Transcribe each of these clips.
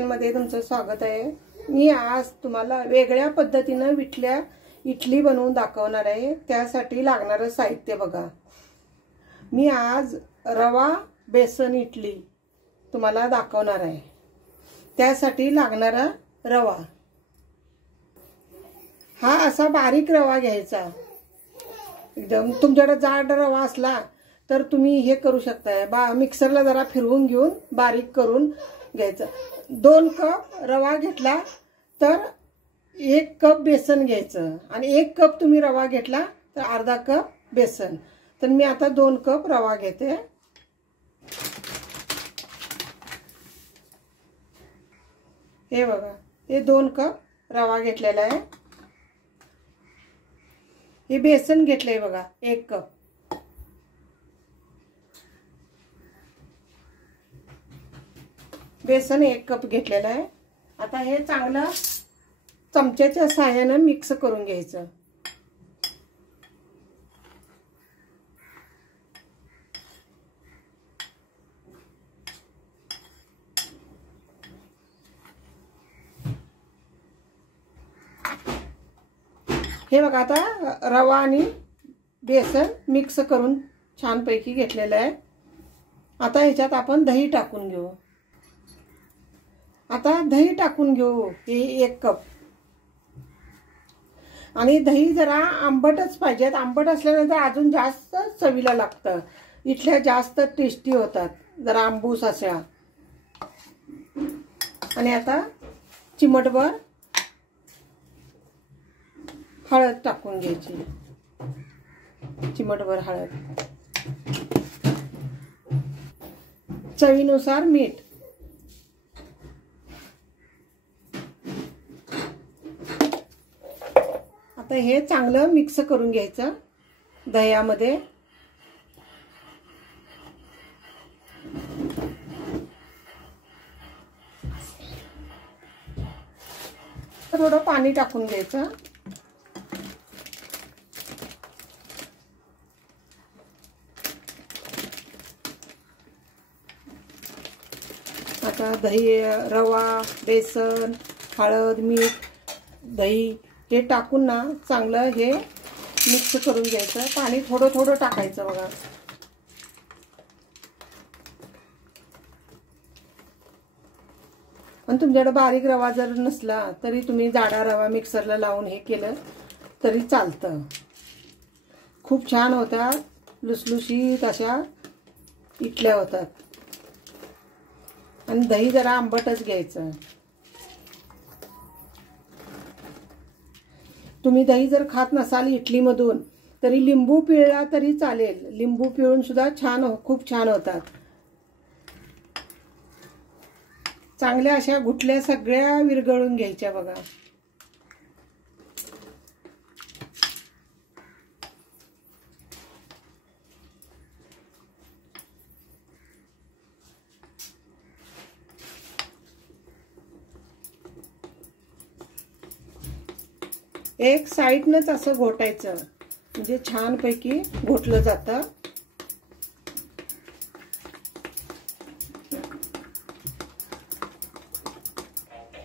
किचनमध्ये तुमचं स्वागत आहे। मी आज तुम्हाला वेगळ्या पद्धतीने विठल्या इडली बनवून दाखवणार आहे। त्यासाठी लागणारे साहित्य बघा। मी आज रवा बेसन इडली तुम्हाला दाखवणार आहे। त्यासाठी लागणारा रवा हा असा बारीक रवा घ्यायचा। एकदम तुमच्याकडे जाड रवा असला तर तुम्ही हे करू शकता, मिक्सरला जरा फिरवून घेऊन बारीक करून घ्यायचं। 2 कप रवा घेतला तर 1 कप बेसन घ्यायचं आणि 1 कप तुम्ही रवा घेतला तर अर्धा कप बेसन। तर मी आता 2 कप रवा घेते। हे बघा, हे 2 कप रवा घेतलेला आहे। हे बेसन घेतलंय बघा 1 कप। बेसन 1 कप घेतलेलं आहे। आता हे चांगलं चमच्याच्या सहाय्याने मिक्स करून घ्यायचं। हे बघा, आता रवा आणि बेसन मिक्स करून छानपैकी घेतलेलं आहे। आता ह्याच्यात आपण दही टाकून घेऊ। आता दही टाकून घेऊ, हे 1 कप। आणि दही जरा आंबटच पाहिजे। आंबट असल्यानंतर अजून जास्त चवीला लागतं, इडल्या जास्त टेस्टी होतात जरा आंबूस अशा। आणि आता चिमटभर हळद टाकून घ्यायची, चिमटभर हळद, चवीनुसार मीठ। आता हे चांगलं मिक्स करून घ्यायचं दह्यामध्ये। थोडं पाणी टाकून घ्यायचं। आता दही, रवा, बेसन, हळद, मीठ, दही हे टाकून ना चांगलं हे मिक्स करून घ्यायचं। पाणी थोडं थोडं टाकायचं बघा। पण तुमच्याकडे बारीक रवा जर नसला तरी तुम्ही जाडा रवा मिक्सरला लावून हे केलं तरी चालतं। खूप छान होतात, लुसलुशीत अशा इडल्या होतात। आणि दही जरा आंबटच घ्यायचं। तुम्ही दही जर खात नसाल इडलीमधून तरी लिंबू पिळला तरी चालेल। लिंबू पिळून सुद्धा खूप छान होतात। चांगल्या अशा गुठल्या सगळ्या विरघळून घ्यायच्या बघा। एक साईडनंच असं घोटायचं म्हणजे छानपैकी घोटलं जातं।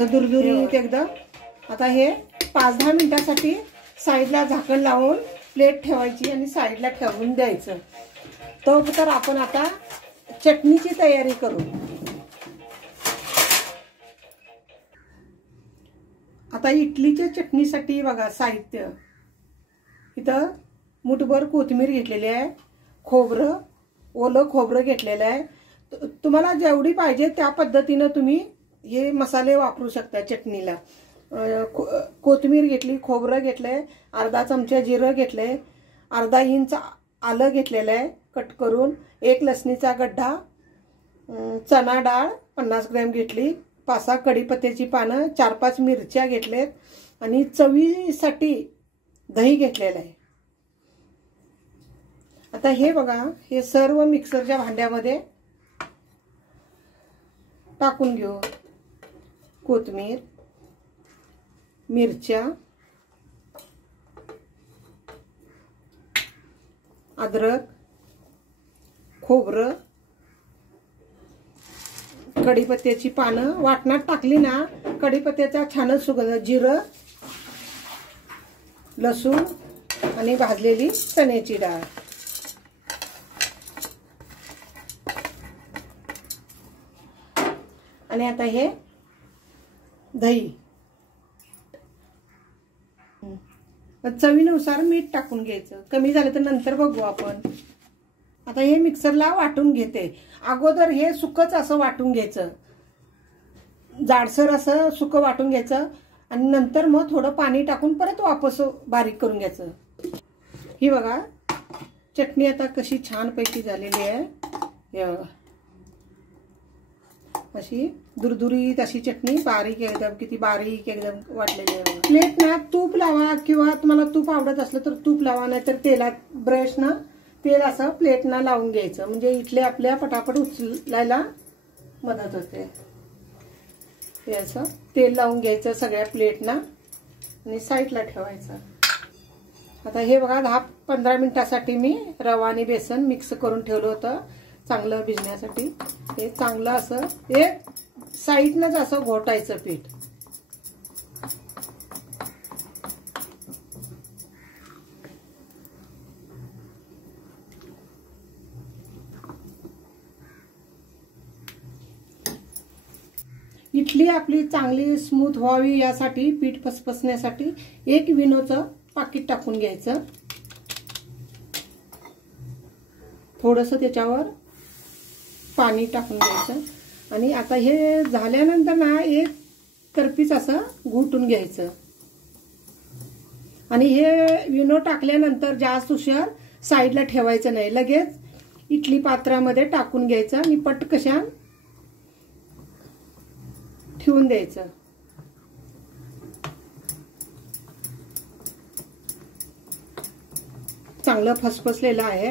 दुरदुरीत एकदम। आता हे 5-10 मिनिटांसाठी साईडला झाकण लावून प्लेट ठेवायची आणि साईडला ठेवून द्यायचं। तर आपण आता चटणीची तयारी करू। आता इडलीच्या चटणीसाठी बघा साहित्य, इथं मुठभर कोथिंबीर घेतलेली आहे, खोबरं, ओलं खोबरं घेतलेलं आहे। तुम्हाला जेवढी पाहिजे त्या पद्धतीनं तुम्ही हे मसाले वापरू शकता चटणीला। कोथिंबीर घेतली, खोबरं घेतलंय, अर्धा चमचा जिरं घेतलंय, अर्धा इंच आलं घेतलेलं आहे कट करून, 1 लसणीचा गड्डा, चणा डाळ 50 ग्रॅम घेतली, 5-6 कढीपत्त्याची पानं, 4-5 मिरच्या घेतलेत आणि चवीसाठी दही घेतलेलं आहे। आता हे बघा, हे सर्व मिक्सरच्या भांड्यामध्ये टाकून घेऊ। कोथिंबीर, मिरच्या, अद्रक, खोबरं, कढीपत्त्याची पानं वाटणात टाकली ना, कढीपत्त्याचा छानच सुगंध, जिरं, लसूण आणि भाजलेली चण्याची डाळ. आणि आता हे दही, चवीनुसार मीठ टाकून घ्यायचं. कमी झालं तर नंतर बघू आपण. आता हे मिक्सरला वाटून घेते. अगोदर हे सुकच असं वाटून घ्यायचं, जाडसर असं सुकं वाटून घ्यायचं आणि नंतर मग थोडं पाणी टाकून परत वापस बारीक करून घ्यायचं. ही बघा चटणी आता कशी छानपैकी झालेली आहे. अशी दुरदुरीत अशी चटणी, बारीक एकदम, किती बारीक एकदम वाटलेली आहे. प्लेट ना तूप लावा, किंवा तुम्हाला तूप आवडत असलं तर तूप लावा, नाहीतर तेलात ब्रश ना तेल असं प्लेट ना लावून घ्यायचं, म्हणजे इथले आपल्या पटापट उचलायला मदत होते. हे असं तेल लावून घ्यायचं सगळ्या प्लेटना आणि साईडला ठेवायचं. आता हे बघा 10-15 मिनिटासाठी मी रवा आणि बेसन मिक्स करून ठेवलं होतं चांगलं भिजण्यासाठी. हे चांगलं असं हे साईडनंच असं घोटायचं पीठ. इडली आपली चांगली स्मूथ व्हावी यासाठी, पीठ फसफसण्यासाठी 1 विनोचं पाकिट टाकून घ्यायचं. थोडंसं त्याच्यावर पाणी टाकून घ्यायचं आणि आता हे झाल्यानंतर ना एक तरपीच असं घुटून घ्यायचं. आणि हे विनो टाकल्यानंतर जास्त उशीर साईडला ठेवायचं नाही, लगेच इडली पात्रामध्ये टाकून घ्यायचं आणि पटकन ठेवून द्यायचं. चांगलं फसफसलेलं आहे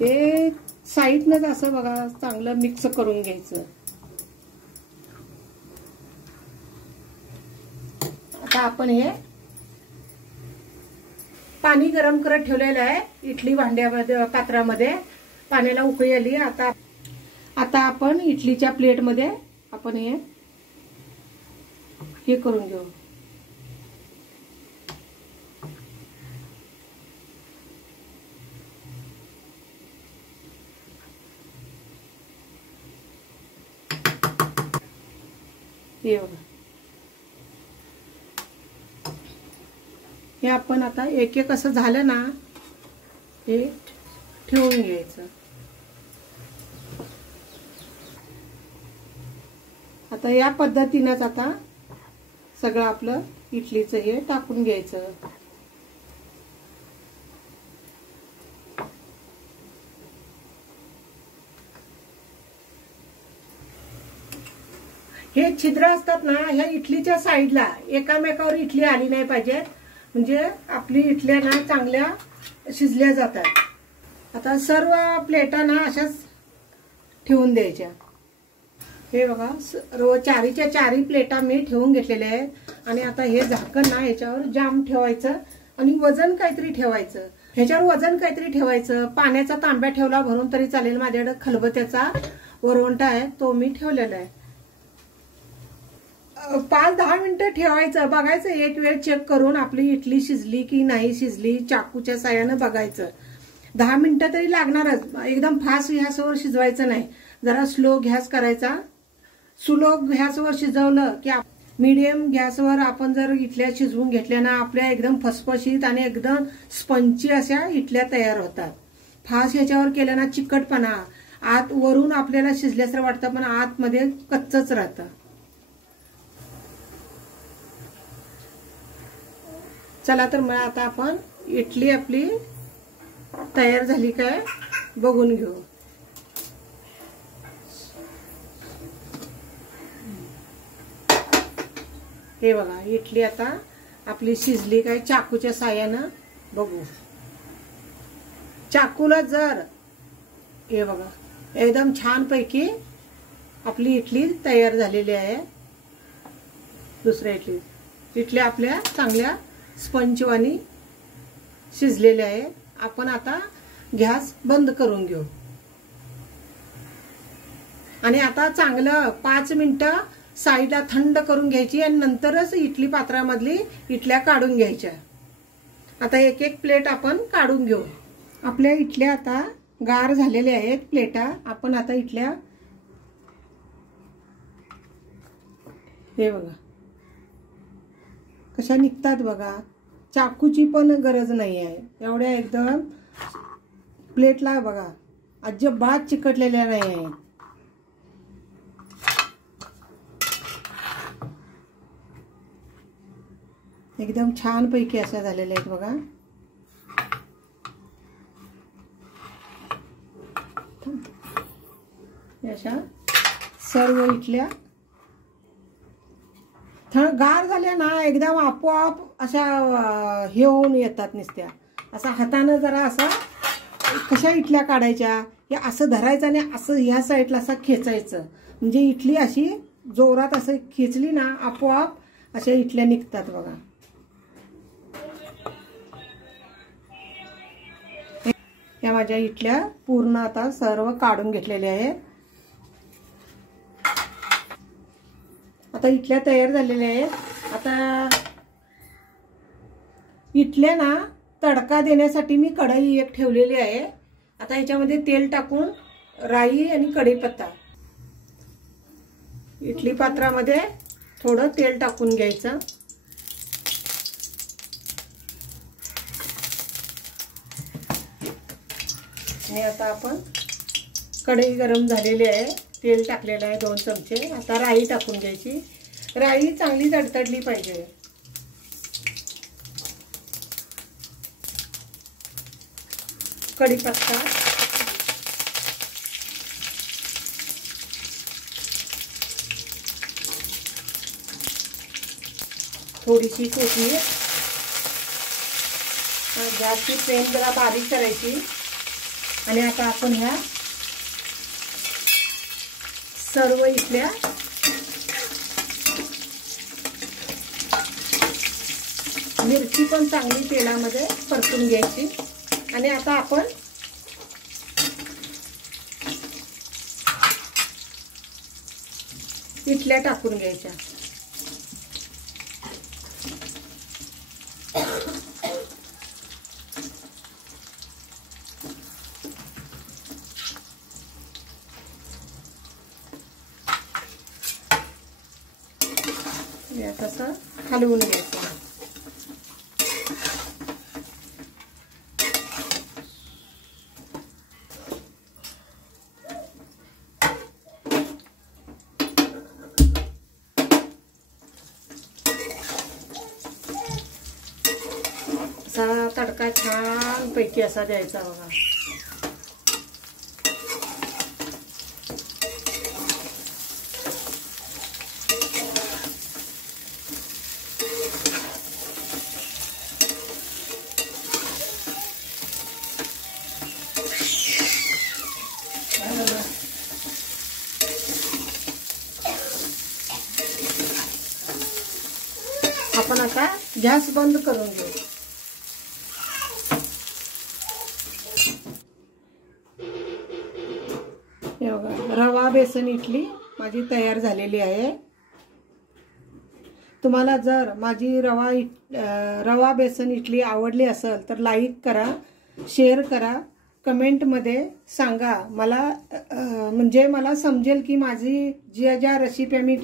हे. साईडनंच असं बघा चांगलं मिक्स करून घ्यायचं. आता आपण हे पाणी गरम करत ठेवलेलं आहे इडली भांड्यामध्ये, पात्रामध्ये. पाण्याला उकळी आली. आता आपण इडलीच्या प्लेटमध्ये आपण हे करून घेऊ. हे बघा, हे आपण आता एक एक असं झालं ना हे ठेवून घ्यायचं. आता या पद्धतीनेच आता सगळं आपलं इडलीचं हे टाकून घ्यायचं. हे छिद्र असतात ना ह्या इडलीच्या साईडला, एकामेकावर इडली आली नाही पाहिजे, म्हणजे आपली इडल्या ना चांगल्या शिजल्या जातात. आता सर्व प्लेटा ना अशाच ठेवून द्यायच्या. हे बघा चारीच्या चारी प्लेटा मी ठेवून घेतलेल्या आहेत. आणि आता हे झाकण ना ह्याच्यावर जाम ठेवायचं आणि वजन काहीतरी ठेवायचं. ह्याच्यावर वजन काहीतरी ठेवायचं. पाण्याचा तांब्या ठेवला भरून तरी चालेल. माझ्याकडे खलबत्याचा वरवंटा आहे तो मी ठेवलेला आहे. 5-10 मिनिटं ठेवायचं. बघायचं एक वेळ चेक करून आपली इडली शिजली की नाही शिजली चाकूच्या साह्यानं बघायचं. 10 मिनिटं तरी लागणारच. एकदम फास्ट गॅसवर शिजवायचं नाही, जरा स्लो गॅस करायचा. स्लो गॅसवर शिजवलं की मीडियम गॅसवर आपण जर इडल्या शिजवून घेतल्या ना आपल्या एकदम फसफशीत आणि एकदम स्पंची अशा इडल्या तयार होतात. फास्ट ह्याच्यावर केल्या ना चिकटपणा, आत वरून आपल्याला शिजल्यासारखं वाटतं पण आतमध्ये कच्चच राहतं. चला तर मग आता आपण इडली आपली तयार झाली काय बघून घेऊ. हे बघा इडली आता आपली शिजली काय चाकूच्या साह्यानं बघू. चाकूला जर हे बघा एकदम छान पैकी आपली इडली तयार झालेली आहे. दुसऱ्या इडली आपल्या चांगल्या स्पंजवानी शिजलेल्या आहे. आपण आता गॅस बंद करून घेऊ. आणि आता चांगलं 5 मिनिटं साईडला थंड करून घ्यायची आणि नंतरच इडली पात्रामधली इडल्या काढून घ्यायच्या। आता एक एक प्लेट आपण काढून घेऊ। आपल्या इडल्या आता गार झालेल्या आहेत प्लेटा। आपण आता इडल्या हे बघा कशा निघतात बघा, चाकूची पण गरज नाही आहे, एवढ्या एकदम प्लेटला बघा अजिबात चिकटलेल्या नाही आहेत। एकदम छान पैकी अशा झालेल्या आहेत बघा। अशा सर्व इडल्या गार झाल्या ना एकदम आपोआप अशा हे होऊन येतात नुसत्या। असा हाताने जरा असा कशा इडल्या काढायच्या, हे असं धरायचं आणि असं ह्या साईडला असं खेचायचं, म्हणजे इडली अशी जोरात असं खेचली ना आपोआप अशा इडल्या निघतात बघा। या माझ्या इडल्या पूर्ण आता सर्व काढून घेतलेल्या आहेत। आता इडल्या तयार झालेल्या आहेत। आता इडल्या ना तडका देण्यासाठी मी कढई एक ठेवलेली आहे। आता याच्यामध्ये तेल टाकून राई आणि कढीपत्ता, इडली पात्रामध्ये थोडं तेल टाकून घ्यायचं। आणि आता आपण कढई गरम झालेली आहे, तेल टाकलेलं आहे 2 चमचे। आता राई टाकून घ्यायची, राई चांगली तडतडली पाहिजे। कढीपत्ता, थोडीशी कोथिंबीर, गॅसची फ्लेम जरा बारीक करायची। आणि आता आपण ह्या सर्व इडल्या मिरची पण चांगली तेलामध्ये परतून घ्यायची। आणि आता आपण इडल्या टाकून घ्यायच्या। तसं हलवून घ्यायचं। असा तडका छान पैकी असा द्यायचा बघा। आपण आता गॅस बंद करून घेऊ। हे बघा रवा बेसन इडली माझी तयार झालेली आहे। तुम्हाला जर माझी रवा बेसन इडली आवडली असेल तर लाईक करा, शेअर करा, कमेंटमध्ये सांगा मला, म्हणजे मला समजेल की माझी ज्या रेसिपी मी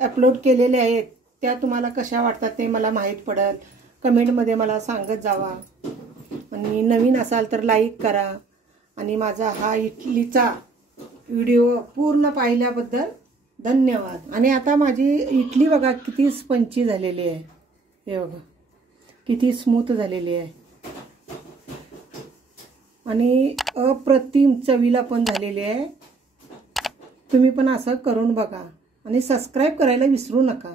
अपलोड केलेल्या आहेत त्या तुम्हाला कशा वाटतात ते मला माहीत पडेल। कमेंटमध्ये मला सांगत जावा। आणि नवीन असाल तर लाईक करा। आणि माझा हा इडलीचा व्हिडिओ पूर्ण पाहिल्याबद्दल धन्यवाद। आणि आता माझी इडली बघा किती स्पंची झालेली आहे, हे बघा किती स्मूथ झालेली आहे आणि अप्रतिम चवीला पण झालेली आहे। तुम्ही पण असं करून बघा आणि सबस्क्राइब करायला विसरू नका।